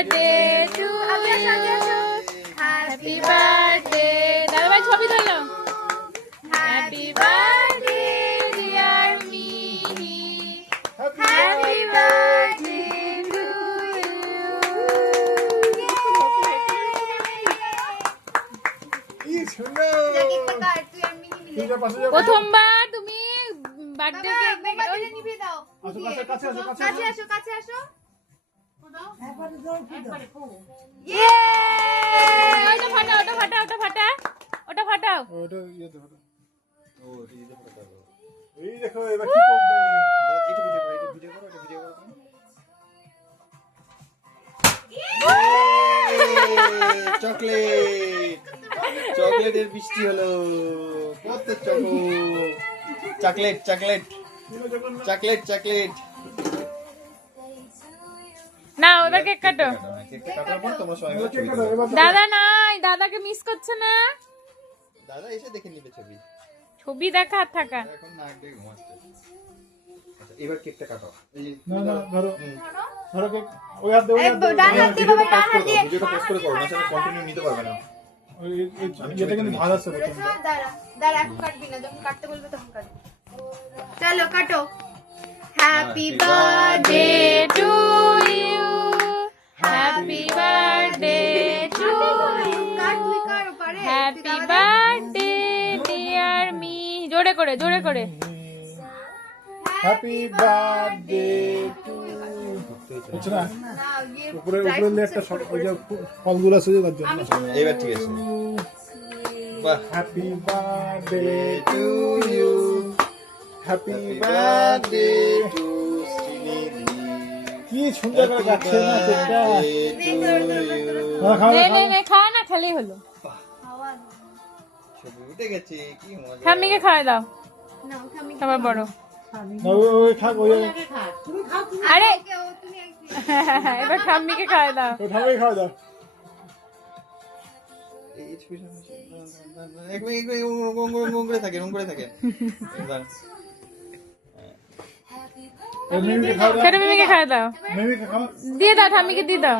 Birthday to happy birthday দাদা ভাই ছবি তোলো হ্যাপি বার্থডে ডিয়ার মিহি হ্যাপি বার্থডে টু প্রথমবার তুমি বার্থডে কেক নিভে দাও কাছে আসো ওটা ফাটাও এই দেখো এবার কি করবে ভিডিও করো চকলেটের বৃষ্টি হলো কত চকলেট না এবার কেক কাটো কাটার পর তোমরা সবাই মিলে ছবি তুলো। দাদা নাই দাদাকে মিস করছে না দাদা এসে দেখে নিবে ছবি দেখা আর থাকা এখন নাক দিয়ে ঘুমাচ্ছে। আচ্ছা এবার কেকটা কাটো এই না ধরো কেক ওই হাত দিয়ে ভিডিওটা পোস্ট করে করো না সেটা কন্টিনিউ নিতে পারবে না। ওই এটা কিন্তু ভালো আছে প্রথম দাঁড়া এখন কাটবি না যখন কাটতে বলবে তখন কাটবি চলো কাটো happy birthday to you happy birthday to কাট তুই কার পারে হ্যাপি বার্থডে ডিয়ার মি জোরে করে হ্যাপি বার্থডে টু বুঝছো না উপরে একটা ওই যে ফলগুলো আছে তার জন্য এবার ঠিক আছে বাহ happy birthday to you happy birthday birthday to Srinidhi কি সুন্দর করে গাচ্ছে না কেকটা খাওয়া না খেলেই হলো ছবি উঠে গেছে কি মজা ঠাম্মিকে খাওয়াই দাও না আমি সবার বড় ওই খাক ওই আরে তুমি এবার ঠাম্মিকে খাওয়াই দাও ওই ঠাকুরই খাওয়া দাও এই ছবি এক মিনিট রং করে থাকে ওই মিমিকে খাওয়া দাও সেটা মিমিকে খাওয়াই দাও মিমিকে খাওয়া দিয়ে দাও ঠাম্মিকে দিয়ে দাও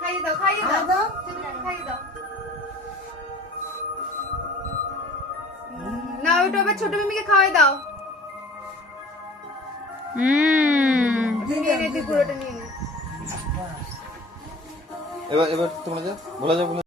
খাইয়ে দাও খাইয়ে দাও না ওটা আবার ছোট মিমিকে খাওয়াই দাও নিয়ে নে তুই পুরোটা নিয়ে নে এবার তোমরা যা বলা যাও